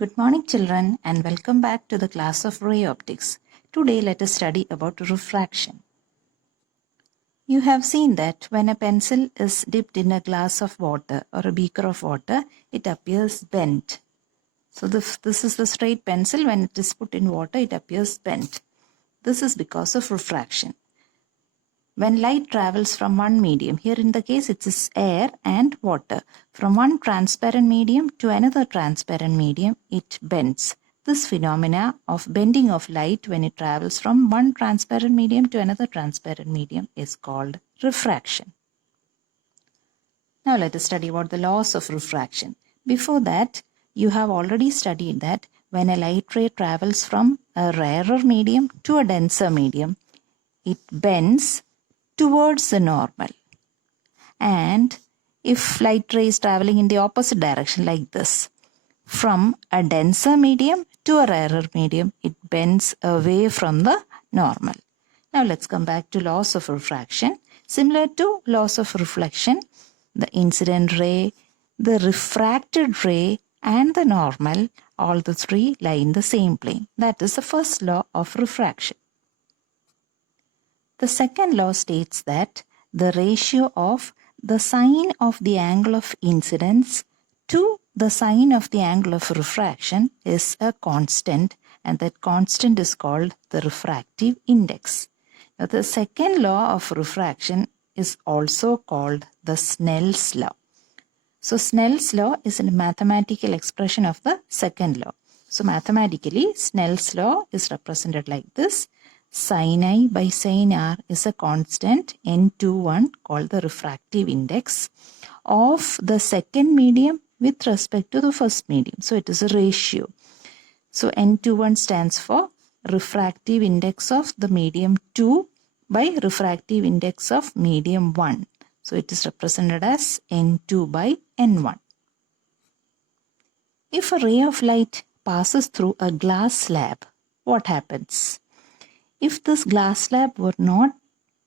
Good morning children and welcome back to the class of ray optics. Today let us study about refraction. You have seen that when a pencil is dipped in a glass of water or a beaker of water, it appears bent. So this is the straight pencil. When it is put in water, it appears bent. This is because of refraction. When light travels from one medium, here in the case it is air and water, from one transparent medium to another transparent medium, it bends. This phenomena of bending of light when it travels from one transparent medium to another transparent medium is called refraction. Now let us study about the laws of refraction. Before that, you have already studied that when a light ray travels from a rarer medium to a denser medium, it bends towards the normal. And if light ray is traveling in the opposite direction like this, from a denser medium to a rarer medium, it bends away from the normal. Now let's come back to laws of refraction. Similar to laws of reflection, the incident ray, the refracted ray and the normal, all the three lie in the same plane. That is the first law of refraction. The second law states that the ratio of the sine of the angle of incidence to the sine of the angle of refraction is a constant, and that constant is called the refractive index. Now, the second law of refraction is also called the Snell's law. So Snell's law is a mathematical expression of the second law. So mathematically, Snell's law is represented like this. Sin I by sin R is a constant N21 called the refractive index of the second medium with respect to the first medium. So it is a ratio. So N21 stands for refractive index of the medium 2 by refractive index of medium 1. So it is represented as N2 by N1. If a ray of light passes through a glass slab, what happens? If this glass slab were not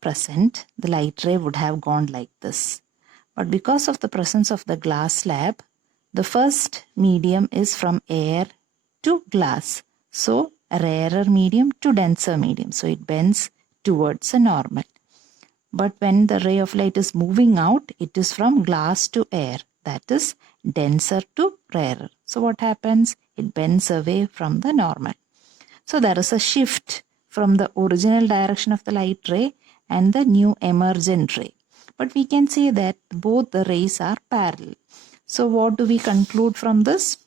present, the light ray would have gone like this. But because of the presence of the glass slab, the first medium is from air to glass. So a rarer medium to denser medium. So it bends towards a normal. But when the ray of light is moving out, it is from glass to air. That is denser to rarer. So what happens? It bends away from the normal. So there is a shift from the original direction of the light ray and the new emergent ray. But we can say that both the rays are parallel. So what do we conclude from this?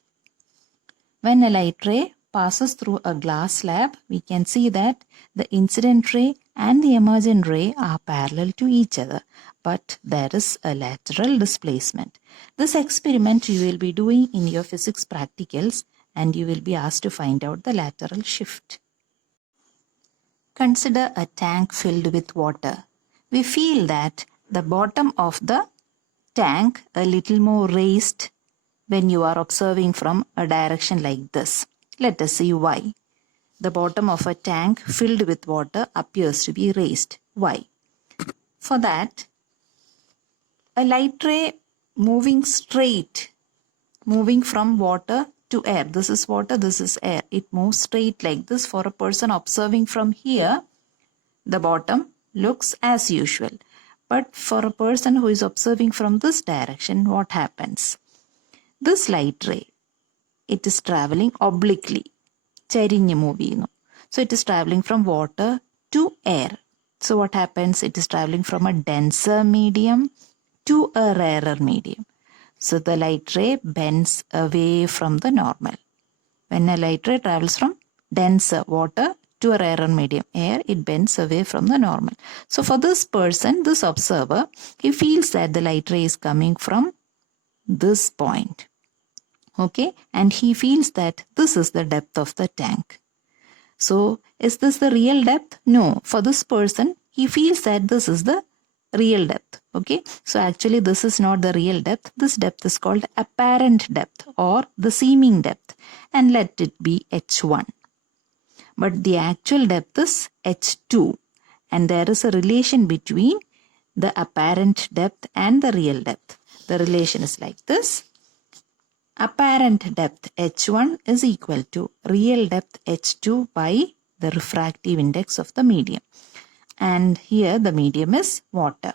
When a light ray passes through a glass slab, we can see that the incident ray and the emergent ray are parallel to each other, but there is a lateral displacement. This experiment you will be doing in your physics practicals, and you will be asked to find out the lateral shift. Consider a tank filled with water. We feel that the bottom of the tank a little more raised when you are observing from a direction like this. Let us see why. The bottom of a tank filled with water appears to be raised. Why? For that, a light ray moving straight, moving from water to air. This is water, this is air. It moves straight like this. For a person observing from here, the bottom looks as usual. But for a person who is observing from this direction, what happens? This light ray, it is traveling obliquely. ചരിഞ്ഞ് move ചെയ്യുന്നു. So it is traveling from water to air. So what happens? It is traveling from a denser medium to a rarer medium. So the light ray bends away from the normal. When a light ray travels from denser water to a rarer medium air, it bends away from the normal. So for this person, this observer, he feels that the light ray is coming from this point. Okay, and he feels that this is the depth of the tank. So is this the real depth? No. For this person, he feels that this is the real depth. Okay, so actually this is not the real depth. This depth is called apparent depth or the seeming depth, and let it be h1. But the actual depth is h2, and there is a relation between the apparent depth and the real depth. The relation is like this. apparent depth h1 is equal to real depth h2 by the refractive index of the medium. And here the medium is water.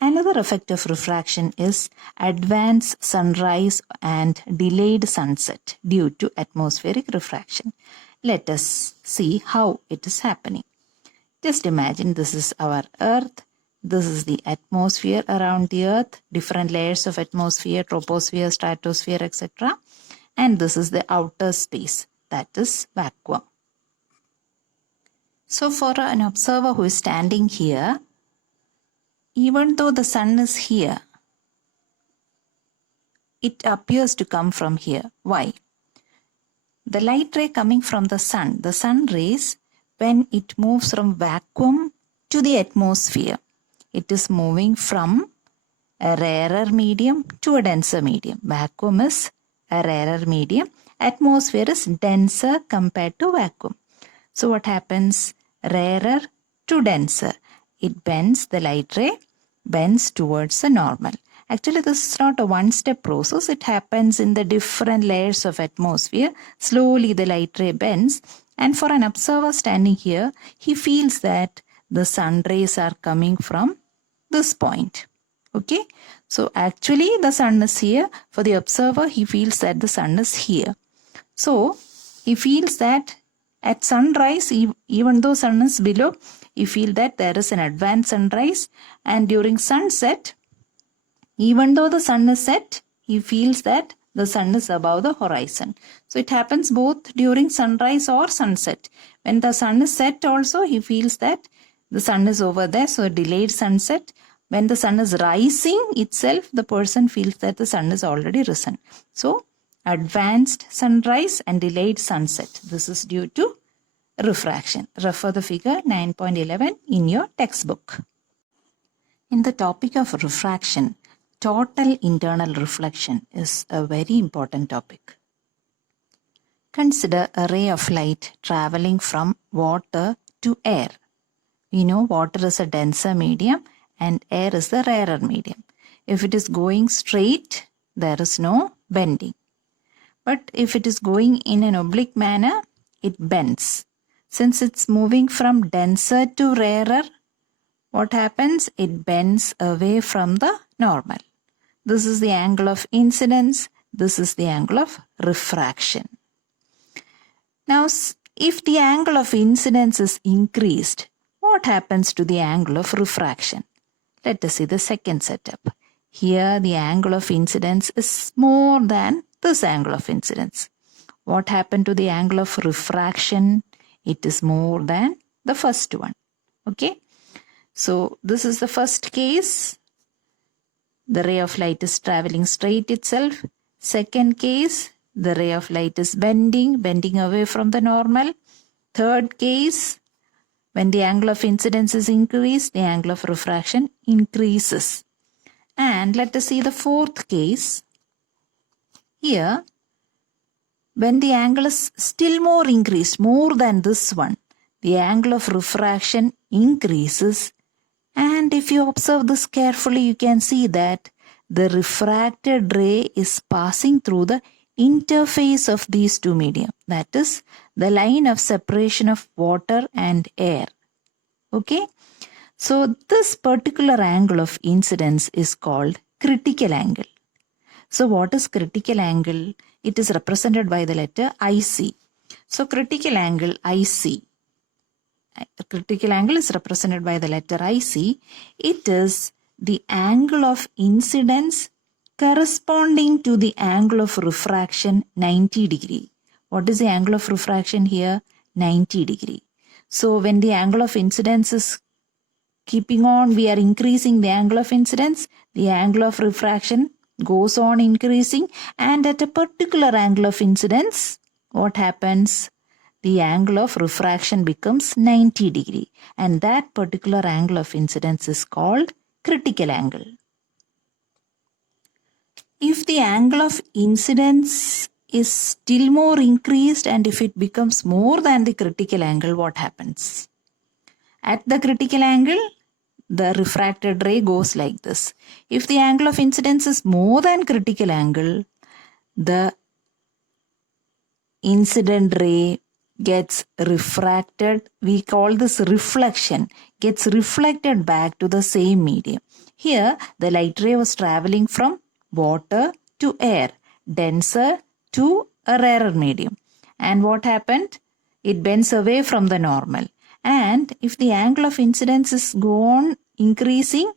Another effect of refraction is advanced sunrise and delayed sunset due to atmospheric refraction. Let us see how it is happening. Just imagine this is our Earth. This is the atmosphere around the Earth, different layers of atmosphere, troposphere, stratosphere, etc. And this is the outer space, that is vacuum. So for an observer who is standing here, even though the sun is here, it appears to come from here. Why? The light ray coming from the sun rays, when it moves from vacuum to the atmosphere, it is moving from a rarer medium to a denser medium. Vacuum is a rarer medium. Atmosphere is denser compared to vacuum. So what happens? Rarer to denser. It bends, the light ray bends towards the normal. Actually, this is not a one-step process. It happens in the different layers of atmosphere. Slowly the light ray bends. And for an observer standing here, he feels that the sun rays are coming from this point. Okay. So actually the sun is here. For the observer, he feels that the sun is here. So he feels that at sunrise, even though sun is below, he feels that there is an advanced sunrise. And during sunset, even though the sun is set, he feels that the sun is above the horizon. So it happens both during sunrise or sunset. When the sun is set also, he feels that the sun is over there. So delayed sunset. When the sun is rising itself, the person feels that the sun is already risen. So advanced sunrise and delayed sunset. This is due to refraction. Refer the figure 9.11 in your textbook. In the topic of refraction, total internal reflection is a very important topic. Consider a ray of light traveling from water to air. We know water is a denser medium and air is the rarer medium. If it is going straight, there is no bending. But if it is going in an oblique manner, it bends. Since it's moving from denser to rarer, what happens? It bends away from the normal. This is the angle of incidence. This is the angle of refraction. Now, if the angle of incidence is increased, what happens to the angle of refraction? Let us see the second setup. Here, the angle of incidence is more than this angle of incidence. What happened to the angle of refraction? It is more than the first one. Okay. So, this is the first case. The ray of light is traveling straight itself. Second case, the ray of light is bending away from the normal. Third case, when the angle of incidence is increased, the angle of refraction increases. And let us see the fourth case. Here, when the angle is still more increased, more than this one, the angle of refraction increases. And if you observe this carefully, you can see that the refracted ray is passing through the interface of these two media. That is the line of separation of water and air. Okay. So this particular angle of incidence is called critical angle. So what is critical angle? It is represented by the letter IC. So critical angle IC. Critical angle is represented by the letter IC. It is the angle of incidence corresponding to the angle of refraction 90 degree. What is the angle of refraction here? 90 degree. So when the angle of incidence is keeping on, we are increasing the angle of incidence, the angle of refraction goes on increasing, and at a particular angle of incidence, what happens? The angle of refraction becomes 90 degree, and that particular angle of incidence is called critical angle. If the angle of incidence is still more increased and if it becomes more than the critical angle, what happens? At the critical angle, the refracted ray goes like this. If the angle of incidence is more than critical angle, the incident ray gets refracted. We call this reflection, gets reflected back to the same medium. Here, the light ray was traveling from water to air, denser to a rarer medium. And what happened? It bends away from the normal. And if the angle of incidence is gone increasing,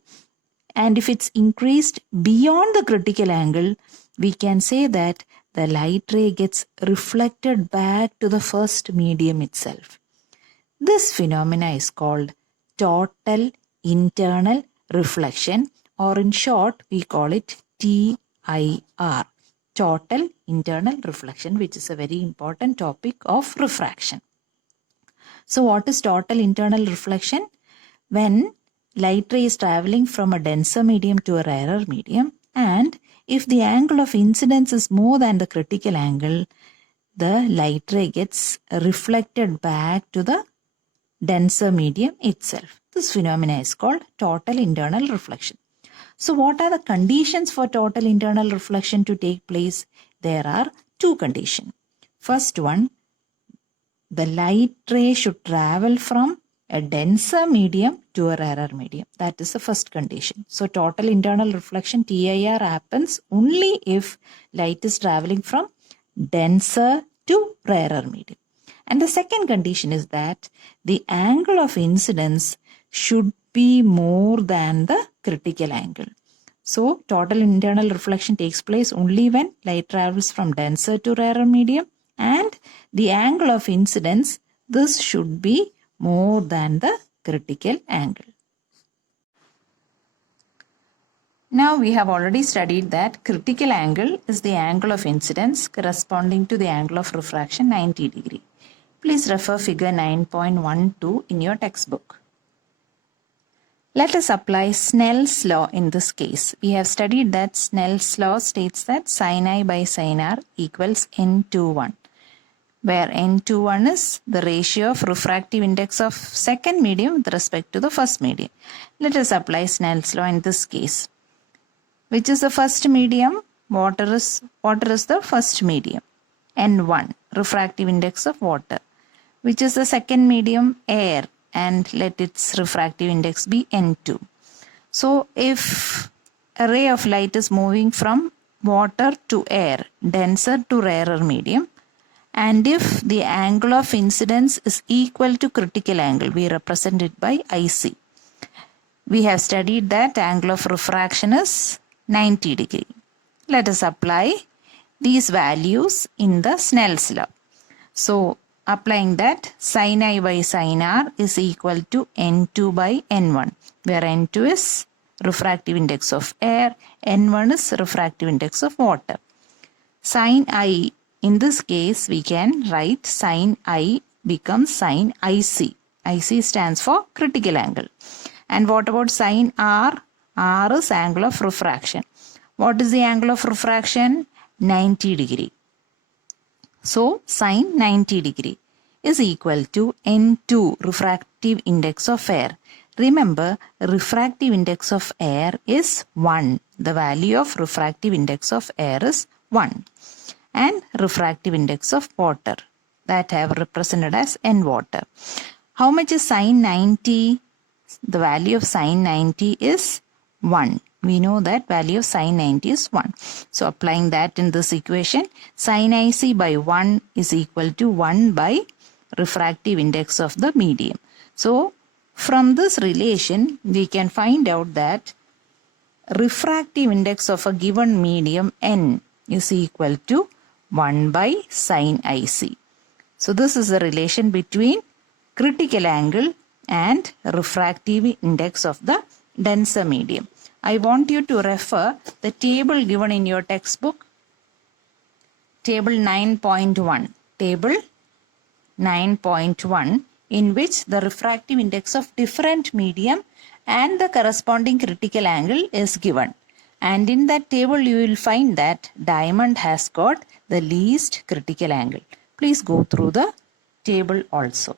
and if it's increased beyond the critical angle, we can say that the light ray gets reflected back to the first medium itself. This phenomena is called total internal reflection, or in short, we call it TIR. Total internal reflection, which is a very important topic of refraction. So what is total internal reflection? When light ray is traveling from a denser medium to a rarer medium, and if the angle of incidence is more than the critical angle, the light ray gets reflected back to the denser medium itself. This phenomena is called total internal reflection. So what are the conditions for total internal reflection to take place? There are two conditions. First one, the light ray should travel from a denser medium to a rarer medium. That is the first condition. So total internal reflection TIR happens only if light is traveling from denser to rarer medium. And the second condition is that the angle of incidence should be more than the critical angle. So total internal reflection takes place only when light travels from denser to rarer medium, and the angle of incidence, this should be more than the critical angle. Now we have already studied that critical angle is the angle of incidence corresponding to the angle of refraction 90 degree. Please refer figure 9.12 in your textbook. Let us apply Snell's law in this case. We have studied that Snell's law states that sin I by sin r equals n21, where n21 is the ratio of refractive index of second medium with respect to the first medium. Let us apply Snell's law in this case. Which is the first medium? Water is the first medium. N1, refractive index of water. Which is the second medium? Air. And let its refractive index be N2. So if a ray of light is moving from water to air, denser to rarer medium, and if the angle of incidence is equal to critical angle, we represent it by IC. We have studied that angle of refraction is 90 degree. Let us apply these values in the Snell's law. So applying that, sin I by sin r is equal to N2 by N1, where N2 is refractive index of air, N1 is refractive index of water. Sin I, in this case, we can write sin I becomes sin IC. IC stands for critical angle. And what about sin R? R is angle of refraction. What is the angle of refraction? 90 degree. So sin 90 degree is equal to N2, refractive index of air. Remember, refractive index of air is 1. The value of refractive index of air is 1. And refractive index of water, that I have represented as N water. How much is sin 90? The value of sin 90 is 1. We know that value of sin 90 is 1. So applying that in this equation, sin IC by 1 is equal to 1 by refractive index of the medium. So from this relation, we can find out that refractive index of a given medium N is equal to 1 by sin IC. So this is the relation between critical angle and refractive index of the denser medium. I want you to refer the table given in your textbook, table 9.1. Table 9.1, in which the refractive index of different medium and the corresponding critical angle is given. And in that table you will find that diamond has got the least critical angle. Please go through the table also.